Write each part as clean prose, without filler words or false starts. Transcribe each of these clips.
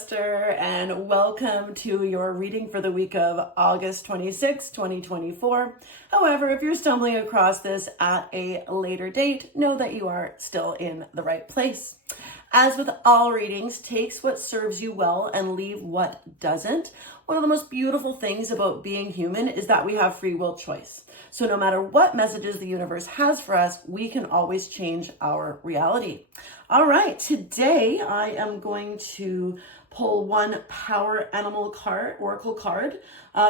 Manifestor, and welcome to your reading for the week of August 26, 2024. However, if you're stumbling across this at a later date, know that you are still in the right place. As with all readings, takes what serves you well and leave what doesn't. One of the most beautiful things about being human is that we have free will choice. So no matter what messages the universe has for us, we can always change our reality. All right, today I am going to pull one power animal card, oracle card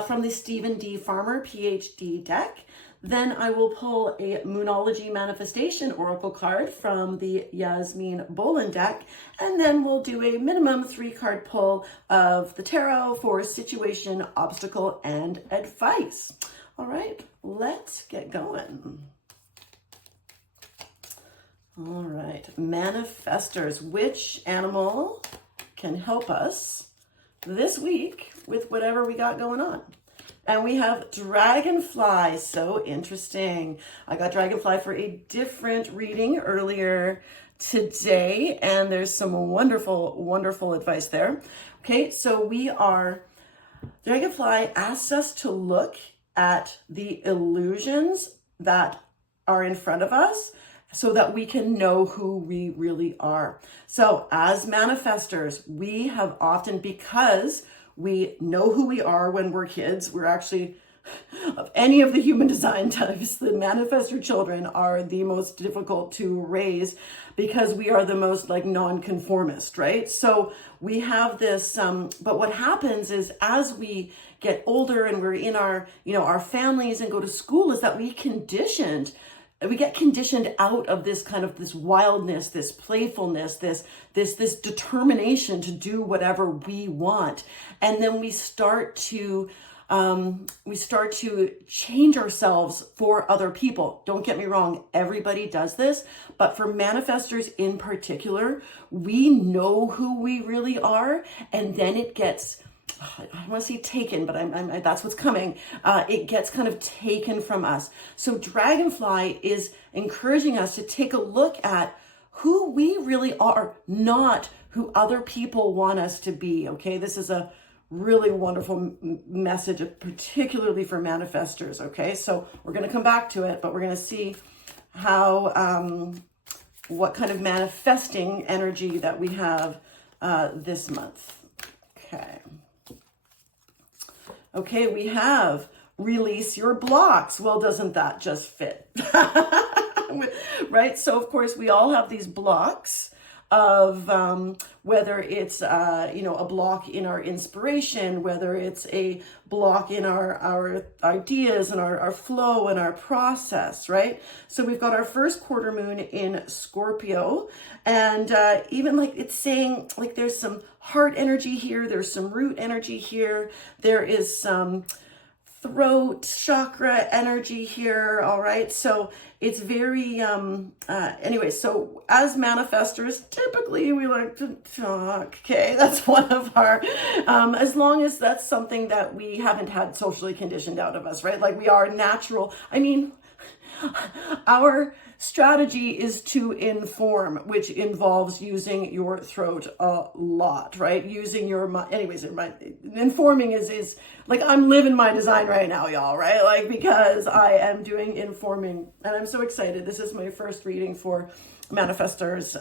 from the Stephen D. Farmer PhD deck. Then I will pull a Moonology Manifestation Oracle card from the Yasmin Bolin deck. And then we'll do a minimum 3-card pull of the tarot for situation, obstacle, and advice. All right, let's get going. All right, Manifestors. Which animal can help us this week with whatever we got going on? And we have Dragonfly. So interesting. I got Dragonfly for a different reading earlier today, and there's some wonderful, wonderful advice there. Okay, so Dragonfly asks us to look at the illusions that are in front of us so that we can know who we really are. So as manifestors, we have often, because we know who we are when we're kids, we're actually, of any of the human design types, the manifestor children are the most difficult to raise because we are the most like non-conformist, right? So we have this, but what happens is as we get older and we're in our, our families and go to school, is that we get conditioned out of this kind of this wildness, this playfulness, this determination to do whatever we want. And then we start to change ourselves for other people. Don't get me wrong, everybody does this, but for manifestors in particular, we know who we really are, and then it gets, I don't want to say taken, but that's what's coming. It gets kind of taken from us. So Dragonfly is encouraging us to take a look at who we really are, not who other people want us to be. Okay, this is a really wonderful message, particularly for manifestors. Okay, so we're going to come back to it, but we're going to see how, what kind of manifesting energy that we have this month. Okay, we have release your blocks. Well, doesn't that just fit? Right? So, of course, we all have these blocks of whether it's, a block in our inspiration, whether it's a block in our ideas and our flow and our process, right? So we've got our first quarter moon in Scorpio, and even like it's saying like there's some heart energy here, there's some root energy here, there is some throat chakra energy here. All right, so it's very anyway, so as manifestors, typically we like to talk. Okay, that's one of our as long as that's something that we haven't had socially conditioned out of us, right? Like we are natural. I mean, our strategy is to inform, which involves using your throat a lot, right? Using your mind. Anyways, informing is like I'm living my design right now, y'all, right? Like, because I am doing informing and I'm so excited. This is my first reading for manifestors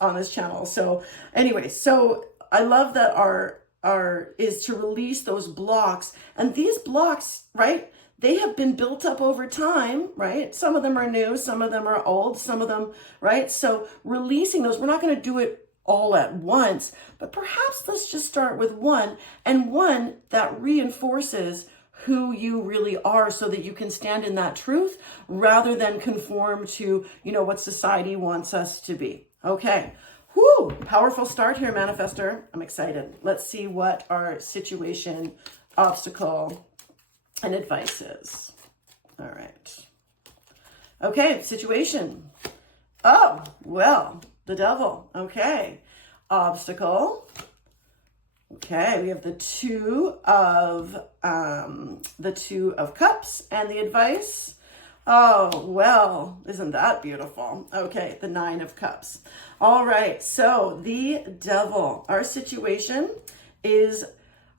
on this channel. So anyway, so I love that our is to release those blocks, and these blocks, right? They have been built up over time, right? Some of them are new, some of them are old, some of them, right? So releasing those, we're not going to do it all at once, but perhaps let's just start with one, and one that reinforces who you really are so that you can stand in that truth rather than conform to, what society wants us to be. Okay. Whoo, powerful start here, manifestor. I'm excited. Let's see what our situation, obstacle, and advice is. All right. Okay, situation. Oh, well, the devil. Okay. Obstacle. Okay, we have the two of cups, and the advice. Oh, well, isn't that beautiful? Okay, the Nine of Cups. All right, so the Devil. Our situation is,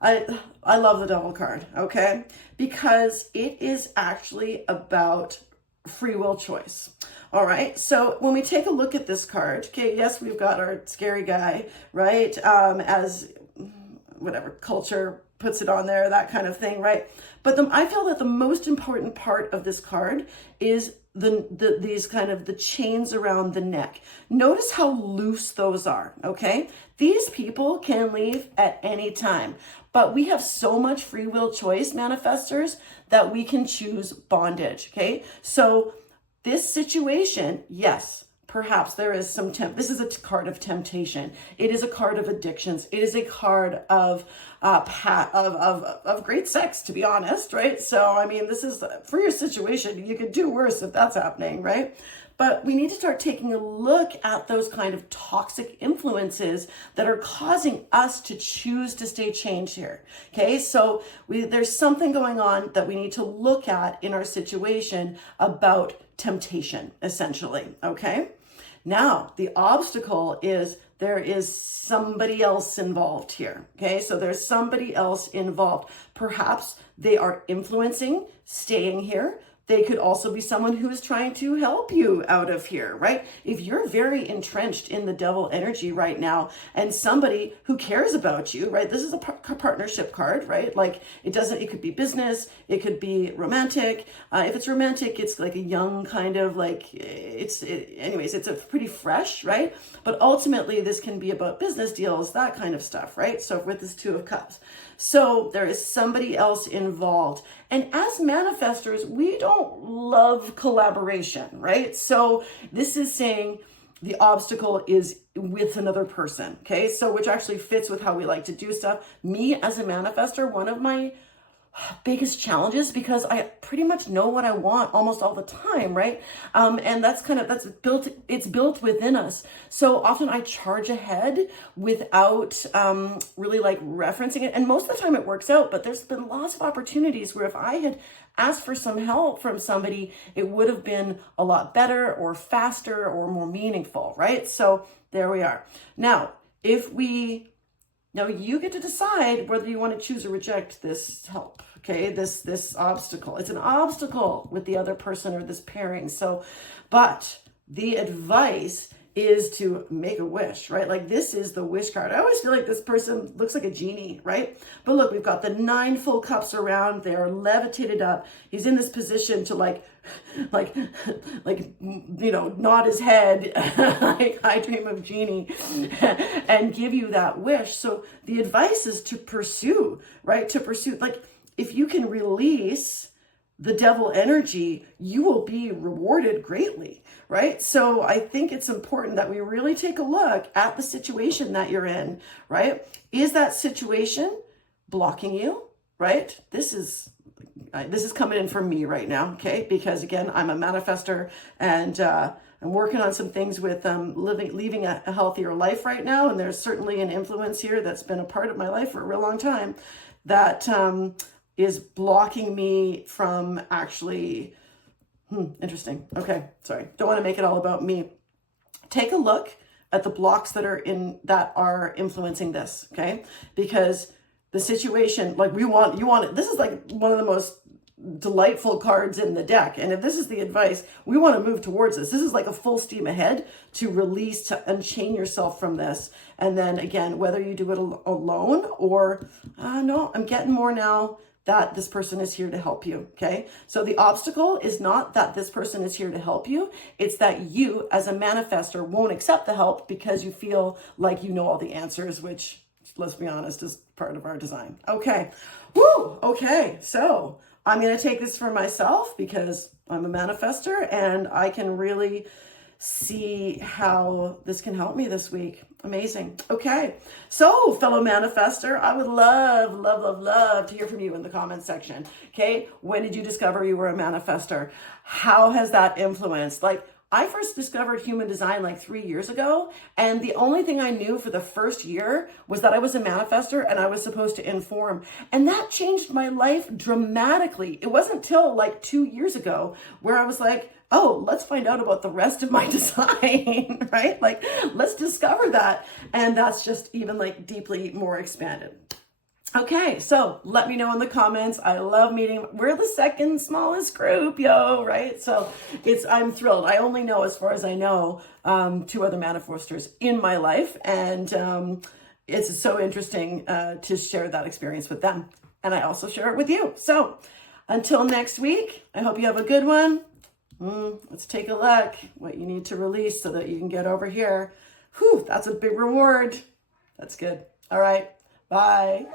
I love the Devil card, okay? Because it is actually about free will choice. All right, so when we take a look at this card, okay, yes, we've got our scary guy, right? As whatever culture puts it on there, that kind of thing, right? But I feel that the most important part of this card is these kind of the chains around the neck. Notice how loose those are, okay? These people can leave at any time, but we have so much free will choice, manifestors, that we can choose bondage, okay? So this situation, yes, perhaps there is some this is a card of temptation. It is a card of addictions. It is a card of great sex, to be honest, right? So I mean, this is for your situation. You could do worse if that's happening, right? But we need to start taking a look at those kind of toxic influences that are causing us to choose to stay chained here. Okay, so there's something going on that we need to look at in our situation about temptation, essentially. Okay. Now, the obstacle is there is somebody else involved here. Okay, so there's somebody else involved. Perhaps they are influencing staying here. They could also be someone who is trying to help you out of here, right? If you're very entrenched in the Devil energy right now and somebody who cares about you, right? This is a partnership card, right? Like it could be business, it could be romantic. If it's romantic, it's like a young kind of like, anyways, it's a pretty fresh, right? But ultimately this can be about business deals, that kind of stuff, right? So with this Two of Cups. So there is somebody else involved. And as manifestors, we don't love collaboration, right? So this is saying the obstacle is with another person, okay? So which actually fits with how we like to do stuff. Me as a manifestor, one of my biggest challenges, because I pretty much know what I want almost all the time, right? And that's built within us. So often I charge ahead without really like referencing it. And most of the time it works out, but there's been lots of opportunities where if I had asked for some help from somebody, it would have been a lot better or faster or more meaningful, right? So there we are. Now, now you get to decide whether you want to choose or reject this help, okay? This obstacle. It's an obstacle with the other person or this pairing. So, but the advice is to make a wish, right? Like this is the wish card. I always feel like this person looks like a genie, right? But look, we've got the 9 full cups around. They are levitated up. He's in this position to like, nod his head like I dream of Genie and give you that wish. So the advice is to pursue, right? To pursue, like if you can release the Devil energy, you will be rewarded greatly, right? So I think it's important that we really take a look at the situation that you're in, right? Is that situation blocking you, right? This is coming in from me right now, okay? Because again, I'm a manifestor and I'm working on some things with leaving a healthier life right now. And there's certainly an influence here that's been a part of my life for a real long time that is blocking me from actually, interesting. Okay, sorry. Don't want to make it all about me. Take a look at the blocks that are influencing this, okay? Because the situation, like you want it. This is like one of the most delightful cards in the deck. And if this is the advice, we want to move towards this. This is like a full steam ahead to release, to unchain yourself from this. And then again, whether you do it alone or, no, I'm getting more now that this person is here to help you, okay? So the obstacle is not that this person is here to help you. It's that you, as a manifestor, won't accept the help because you feel like you know all the answers, which, let's be honest, is part of our design. Okay, woo, okay. So I'm gonna take this for myself because I'm a manifestor and I can really see how this can help me this week. Amazing. Okay. So fellow manifestor, I would love to hear from you in the comments section. Okay. When did you discover you were a manifestor? How has that influenced? Like, I first discovered human design like 3 years ago, and the only thing I knew for the first year was that I was a manifestor and I was supposed to inform. And that changed my life dramatically. It wasn't till like 2 years ago where I was like, oh, let's find out about the rest of my design, right? Like, let's discover that. And that's just even like deeply more expanded. Okay, so let me know in the comments. I love meeting. We're the second smallest group, yo, right? So I'm thrilled. I only know, as far as I know, 2 other manifestors in my life. And it's so interesting to share that experience with them. And I also share it with you. So until next week, I hope you have a good one. Let's take a look what you need to release so that you can get over here. Whew, that's a big reward. That's good. All right. Bye.